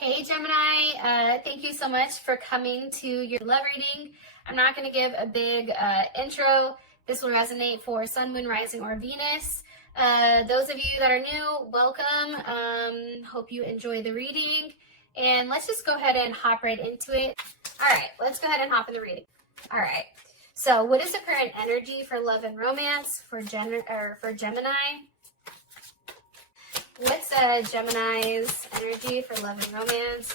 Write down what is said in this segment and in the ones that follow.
Hey Gemini, thank you so much for coming to your love reading. I'm not going to give a big intro. This will resonate for Sun, Moon, Rising, or Venus. Those of you that are new, welcome. Hope you enjoy the reading. And let's just go ahead and hop right into it. All right, let's go ahead and hop in the reading. All right, so what is the current energy for love and romance for Gemini? What's Gemini's energy for love and romance?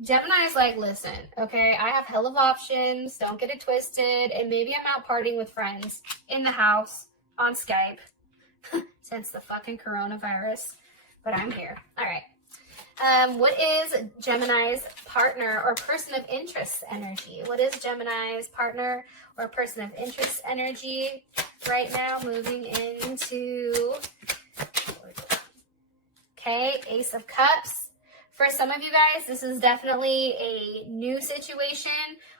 Gemini's like, listen, okay, I have hell of options. Don't get it twisted. And maybe I'm out partying with friends in the house on Skype since the fucking coronavirus. But I'm here. All right. What is Gemini's partner or person of interest energy? What is Gemini's partner or person of interest energy right now moving into... Okay, Ace of Cups. For some of you guys, this is definitely a new situation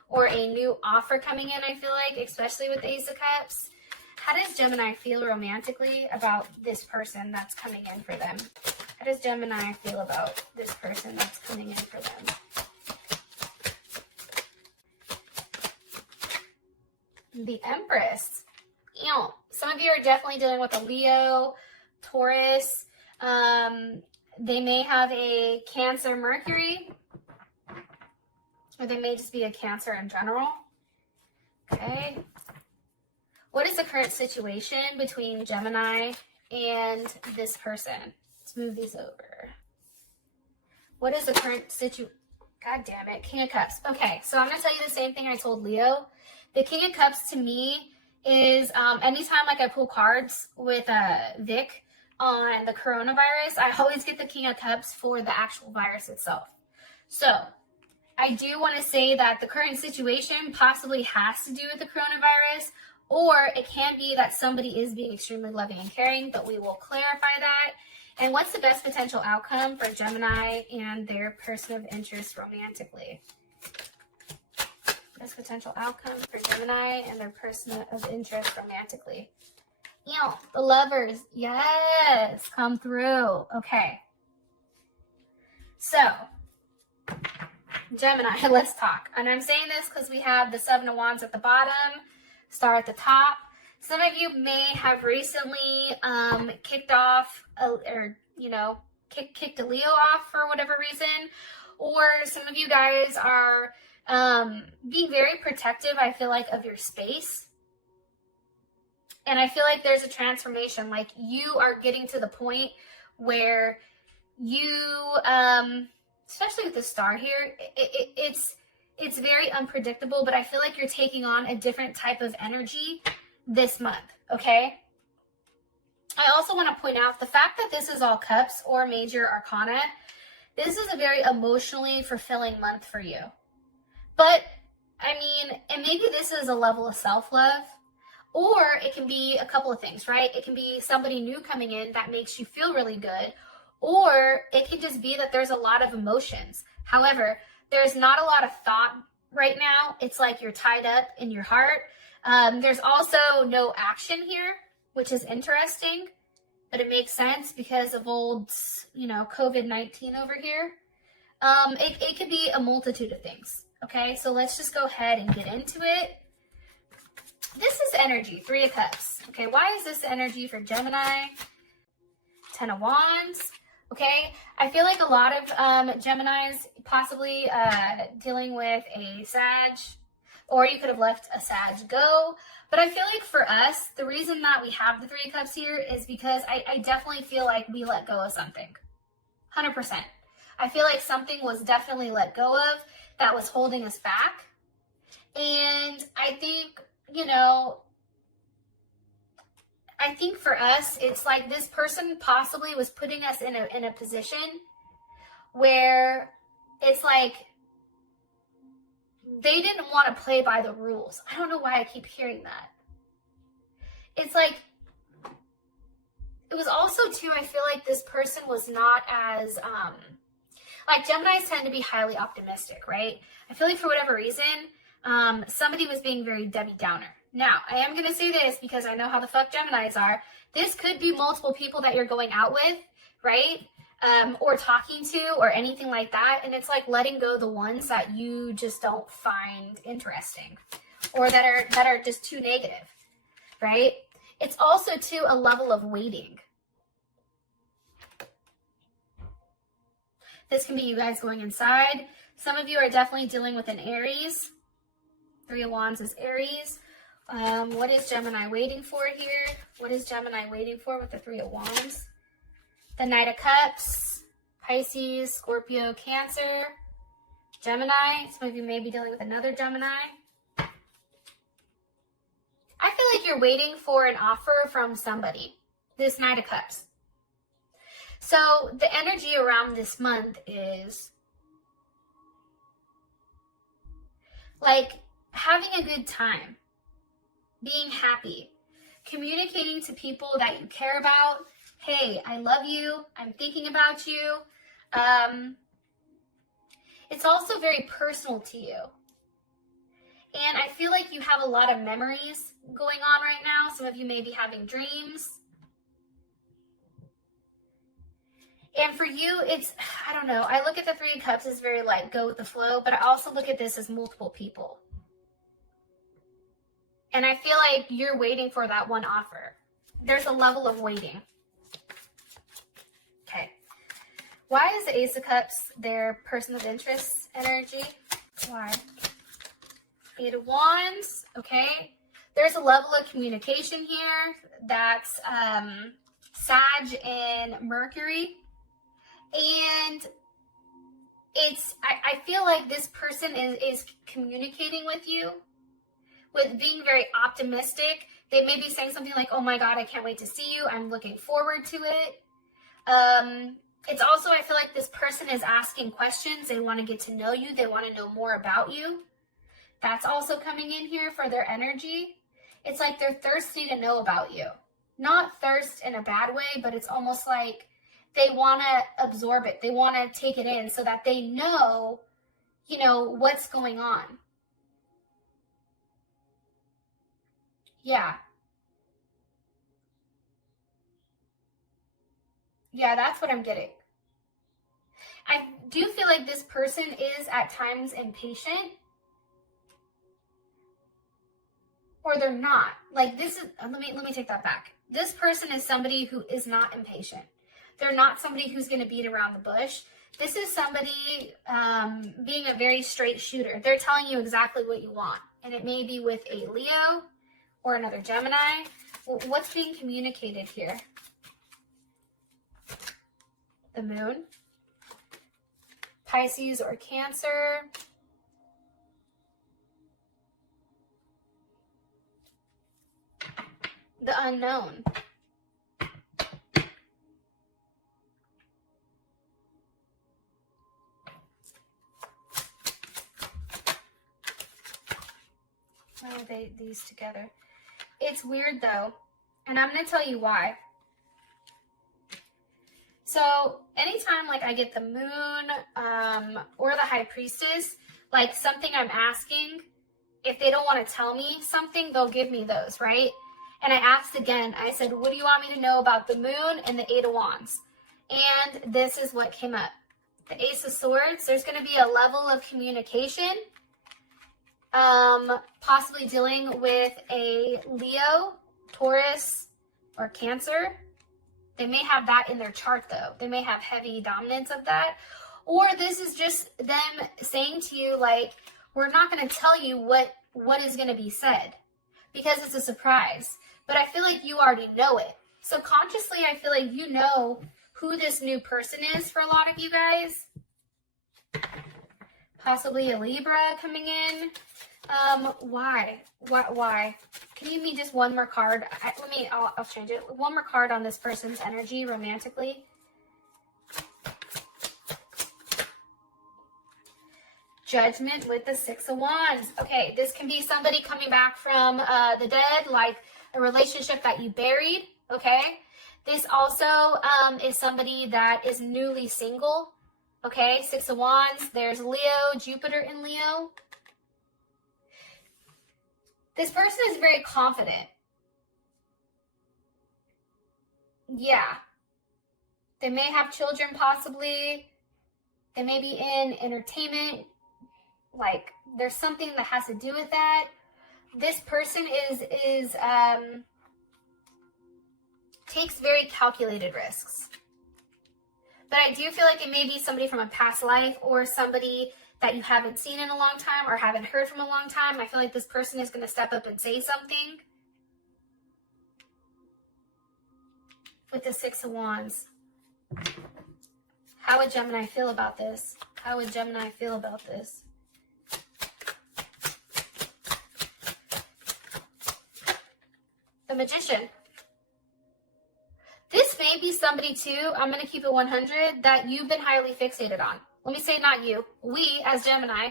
or a new offer coming in, I feel like, especially with the Ace of Cups. How does Gemini feel romantically about this person that's coming in for them? How does Gemini feel about this person that's coming in for them? The Empress. You know, some of you are definitely dealing with a Leo, Taurus. They may have a Cancer Mercury, or they may just be a Cancer in general. Okay. What is the current situation between Gemini and this person? Let's move these over. What is the current situation? God damn it. King of Cups. Okay, so I'm going to tell you the same thing I told Leo. The King of Cups to me is anytime like I pull cards with Vic on the coronavirus, I always get the King of Cups for the actual virus itself. So I do want to say that the current situation possibly has to do with the coronavirus, or it can be that somebody is being extremely loving and caring, but we will clarify that. And what's the best potential outcome for Gemini and their person of interest romantically? Best potential outcome for Gemini and their person of interest romantically. You know, the Lovers, yes, come through. Okay. So, Gemini, let's talk. And I'm saying this because we have the Seven of Wands at the bottom, Star at the top. Some of you may have recently kicked off, kicked a Leo off for whatever reason. Or some of you guys are being very protective, I feel like, of your space. And I feel like there's a transformation, like you are getting to the point where you, especially with the star here, it's very unpredictable, but I feel like you're taking on a different type of energy this month, okay? I also want to point out the fact that this is all cups or major arcana, this is a very emotionally fulfilling month for you. But, I mean, and maybe this is a level of self-love, or it can be a couple of things, right? It can be somebody new coming in that makes you feel really good, or it can just be that there's a lot of emotions. However, there's not a lot of thought right now. It's like you're tied up in your heart. There's also no action here, which is interesting, but it makes sense because of old, COVID-19 over here. It could be a multitude of things, okay? So let's just go ahead and get into it. This is energy, Three of Cups. Okay, why is this energy for Gemini? Ten of Wands. Okay, I feel like a lot of Geminis possibly dealing with a Sag, or you could have left a Sag go. But I feel like for us, the reason that we have the Three of Cups here is because I definitely feel like we let go of something. 100%. I feel like something was definitely let go of that was holding us back. And I think, I think for us, it's like this person possibly was putting us in a position where it's like they didn't want to play by the rules. I don't know why I keep hearing that. It's like, it was also too, I feel like this person was not as, like Geminis tend to be highly optimistic, right? I feel like for whatever reason, somebody was being very Debbie Downer. Now, I am going to say this because I know how the fuck Geminis are. This could be multiple people that you're going out with, right? or talking to or anything like that. And it's like letting go the ones that you just don't find interesting or that are just too negative, right? It's also too a level of waiting. This can be you guys going inside. Some of you are definitely dealing with an Aries. Three of Wands is Aries. What is Gemini waiting for here? What is Gemini waiting for with the Three of Wands? The Knight of Cups, Pisces, Scorpio, Cancer, Gemini. Some of you may be dealing with another Gemini. I feel like you're waiting for an offer from somebody. This Knight of Cups. So the energy around this month is like having a good time, being happy, communicating to people that you care about. Hey, I love you. I'm thinking about you. It's also very personal to you. And I feel like you have a lot of memories going on right now. Some of you may be having dreams. And for you, it's, I don't know. I look at the Three of Cups as very like go with the flow, but I also look at this as multiple people. And I feel like you're waiting for that one offer. There's a level of waiting. Okay. Why is the Ace of Cups their person of interest energy? Why? Eight of Wands. Okay. There's a level of communication here. That's Sag and Mercury. And it's, I feel like this person is communicating with you with being very optimistic. They may be saying something like, oh my God, I can't wait to see you. I'm looking forward to it. It's also, I feel like this person is asking questions. They want to get to know you. They want to know more about you. That's also coming in here for their energy. It's like they're thirsty to know about you. Not thirst in a bad way, but it's almost like they want to absorb it. They want to take it in so that they know, you know, what's going on. Yeah. Yeah, that's what I'm getting. I do feel like this person is at times impatient. Or they're not. Like this is, let me take that back. This person is somebody who is not impatient. They're not somebody who's going to beat around the bush. This is somebody being a very straight shooter. They're telling you exactly what you want. And it may be with a Leo or another Gemini. What's being communicated here? The Moon. Pisces or Cancer. The Unknown. Why are these together? It's weird though, and I'm going to tell you why. So anytime like I get the Moon or the High Priestess, like something I'm asking, if they don't want to tell me something, they'll give me those, right? And I asked again, I said, what do you want me to know about the Moon and the Eight of Wands? And this is what came up. The Ace of Swords, there's going to be a level of communication, possibly dealing with a Leo, Taurus, or Cancer. They may have that in their chart though. They may have heavy dominance of that. Or this is just them saying to you, like, we're not going to tell you what is going to be said because it's a surprise. But I feel like you already know it. Subconsciously, I feel like you know who this new person is for a lot of you guys. Possibly a Libra coming in. Why? Can you give me just one more card? I'll change it. One more card on this person's energy romantically. Judgment with the Six of Wands. Okay, this can be somebody coming back from the dead, like a relationship that you buried, okay? This also is somebody that is newly single, okay? Six of Wands, there's Leo, Jupiter in Leo. This person is very confident. Yeah. They may have children possibly. They may be in entertainment. Like, there's something that has to do with that. This person takes very calculated risks. But I do feel like it may be somebody from a past life or somebody that you haven't seen in a long time or haven't heard from a long time. I feel like this person is going to step up and say something. With the Six of Wands. How would Gemini feel about this? How would Gemini feel about this? The Magician. This may be somebody too, I'm going to keep it 100, that you've been highly fixated on. Let me say not you. We, as Gemini,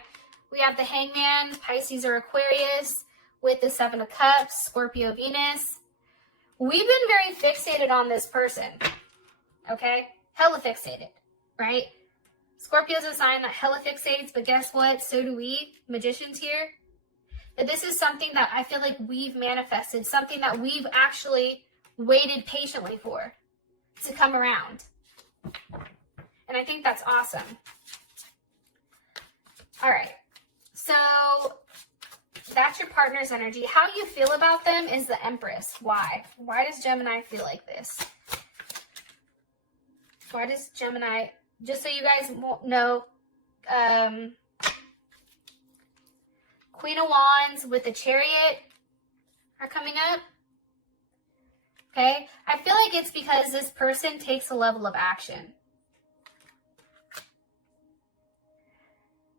we have the Hangman, Pisces or Aquarius, with the Seven of Cups, Scorpio, Venus. We've been very fixated on this person, okay? Hella fixated, right? Scorpio's a sign that hella fixates, but guess what? So do we, magicians here. But this is something that I feel like we've manifested, something that we've actually waited patiently for to come around. And I think that's awesome. All right, so that's your partner's energy. How you feel about them is the Empress. Why? Why does Gemini feel like this? Why does Gemini, just so you guys know, Queen of Wands with the Chariot are coming up. Okay? I feel like it's because this person takes a level of action.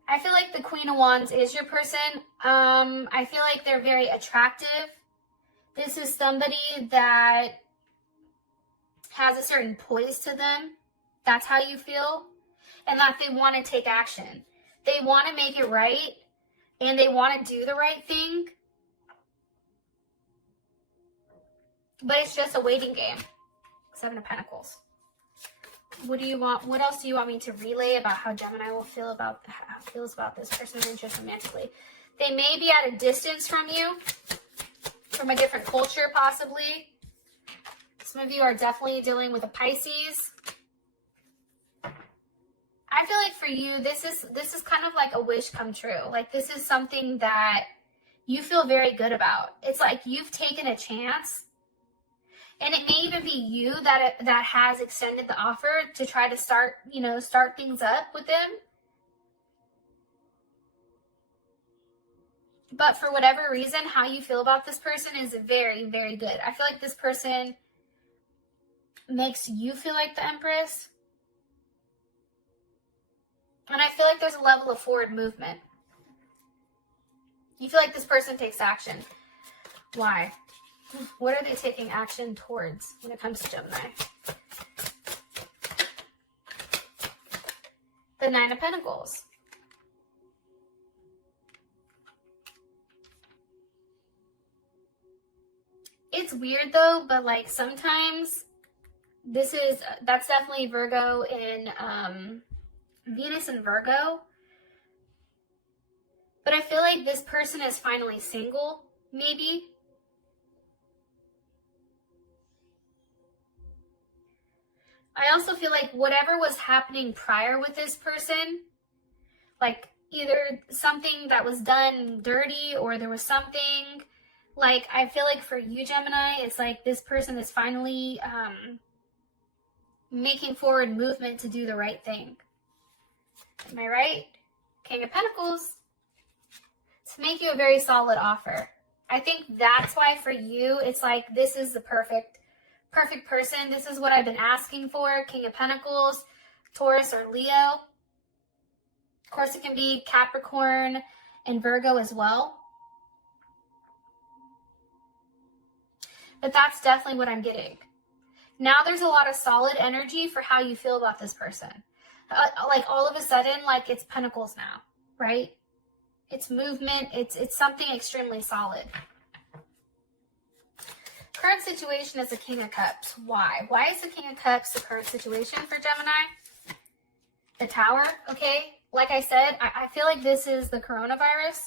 I feel like the Queen of Wands is your person. I feel like they're very attractive. This is somebody that has a certain poise to them. That's how you feel. And that they want to take action. They want to make it right. And they want to do the right thing. But it's just a waiting game. Seven of Pentacles. What do you want? What else do you want me to relay about how Gemini will feels about this person's interest romantically? They may be at a distance from you, from a different culture possibly. Some of you are definitely dealing with a Pisces. I feel like for you, this is kind of like a wish come true. Like, this is something that you feel very good about. It's like you've taken a chance. And it may even be you that has extended the offer to try to start things up with them. But for whatever reason, how you feel about this person is very, very good. I feel like this person makes you feel like the Empress. And I feel like there's a level of forward movement. You feel like this person takes action. Why? What are they taking action towards when it comes to Gemini? The Nine of Pentacles. It's weird though, but like sometimes that's definitely Virgo and Venus and Virgo. But I feel like this person is finally single, maybe. I also feel like whatever was happening prior with this person, like either something that was done dirty or there was something, like I feel like for you, Gemini, it's like this person is finally making forward movement to do the right thing. Am I right? King of Pentacles. To make you a very solid offer. I think that's why for you, it's like this is the perfect person. This is what I've been asking for. King of Pentacles, Taurus or Leo. Of course, it can be Capricorn and Virgo as well. But that's definitely what I'm getting. Now there's a lot of solid energy for how you feel about this person. Like all of a sudden, like it's Pentacles now, right? It's movement. It's something extremely solid. Current situation is the King of Cups. Why? Why is the King of Cups the current situation for Gemini? The Tower, okay? Like I said, I feel like this is the coronavirus.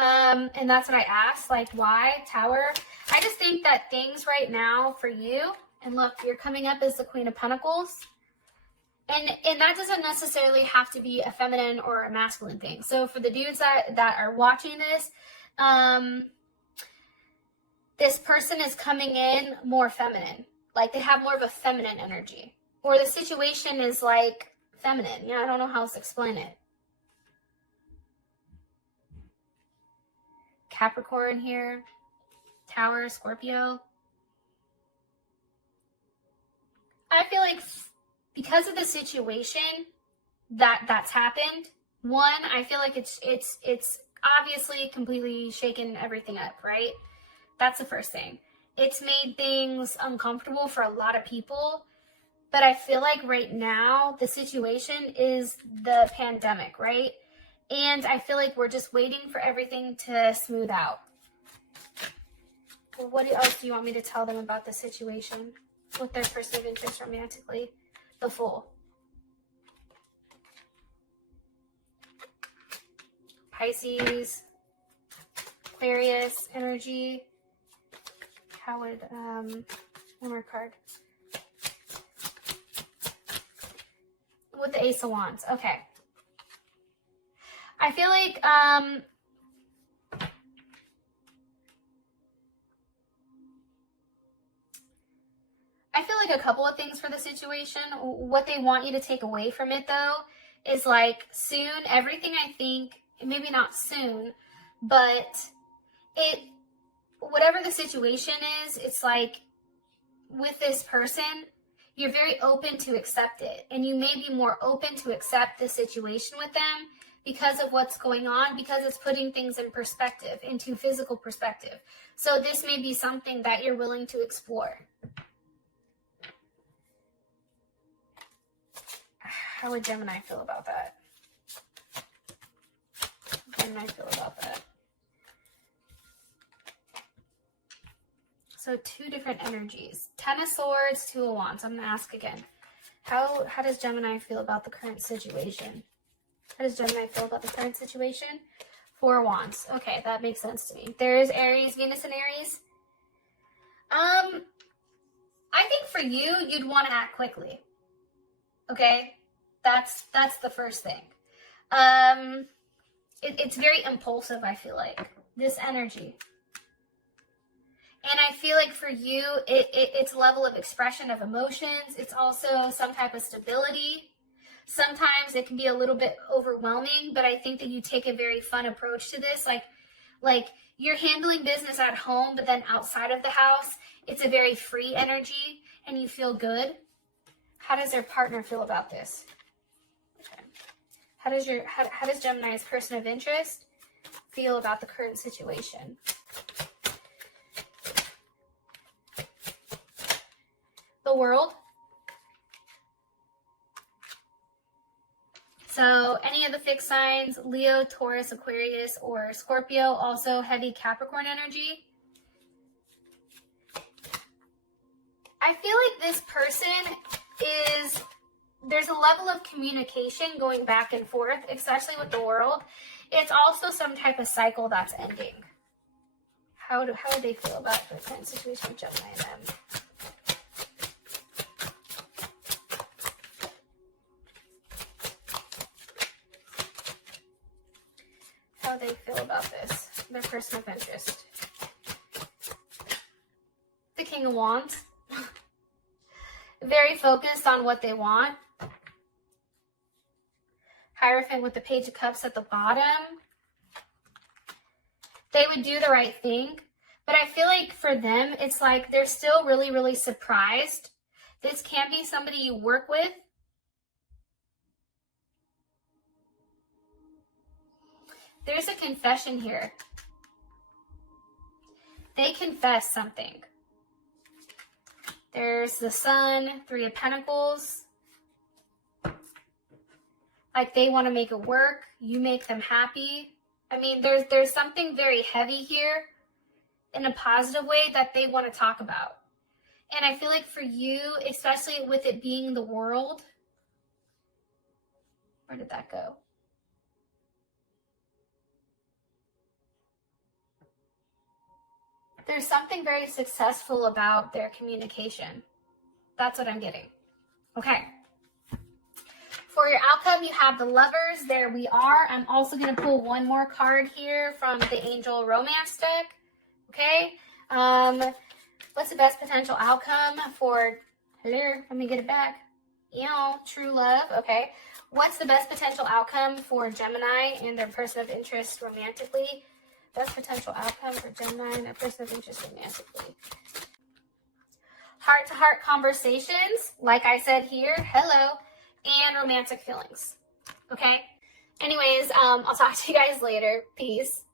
And that's what I asked, like why? Tower. I just think that things right now for you And look, you're coming up as the Queen of Pentacles. And that doesn't necessarily have to be a feminine or a masculine thing. So for the dudes that are watching this, this person is coming in more feminine. Like they have more of a feminine energy. Or the situation is like feminine. Yeah, I don't know how else to explain it. Capricorn here. Tower, Scorpio. I feel like because of the situation that's happened, one, I feel like it's obviously completely shaken everything up, right? That's the first thing. It's made things uncomfortable for a lot of people, but I feel like right now the situation is the pandemic, right? And I feel like we're just waiting for everything to smooth out. Well, what else do you want me to tell them about the situation with their person of interest romantically? The Fool. Pisces, Aquarius energy. How would, one more card. With the Ace of Wands. Okay. I feel like, a couple of things for the situation. What they want you to take away from it, though, is like soon, everything I think, maybe not soon, but whatever the situation is, it's like with this person, you're very open to accept it. And you may be more open to accept the situation with them because of what's going on, because it's putting things in perspective, into physical perspective. So this may be something that you're willing to explore. How would Gemini feel about that? Gemini feel about that? So two different energies. Ten of Swords, Two of Wands. I'm going to ask again. How does Gemini feel about the current situation? How does Gemini feel about the current situation? Four of Wands. Okay, that makes sense to me. There's Aries, Venus and Aries. I think for you, you'd want to act quickly. Okay? That's the first thing. It's very impulsive, I feel like. This energy. And I feel like for you, it's level of expression of emotions. It's also some type of stability. Sometimes it can be a little bit overwhelming, but I think that you take a very fun approach to this. Like you're handling business at home, but then outside of the house, it's a very free energy and you feel good. How does their partner feel about this? Okay. How does Gemini's person of interest feel about the current situation? The World. So any of the fixed signs, Leo, Taurus, Aquarius, or Scorpio, also heavy Capricorn energy. I feel like this person there's a level of communication going back and forth, especially with the World. It's also some type of cycle that's ending. How do they feel about the current situation with Gemini and them? How they feel about this, their person of interest. The King of Wands. Very focused on what they want. Hierophant with the Page of Cups at the bottom. They would do the right thing, but I feel like for them, it's like they're still really, really surprised. This can be somebody you work with. There's a confession here. They confess something. There's the Sun, Three of Pentacles. Like they want to make it work. You make them happy. I mean, there's something very heavy here in a positive way that they want to talk about. And I feel like for you, especially with it being the World, where did that go? There's something very successful about their communication. That's what I'm getting. Okay. For your outcome, you have the Lovers. There we are. I'm also going to pull one more card here from the Angel Romance deck. Okay. What's the best potential outcome for, hello, let me get it back. True love. Okay. What's the best potential outcome for Gemini and their person of interest romantically? Best potential outcome for Gemini and their person of interest romantically. Heart-to-heart conversations, like I said here, hello, and romantic feelings. Okay? Anyways, I'll talk to you guys later. Peace.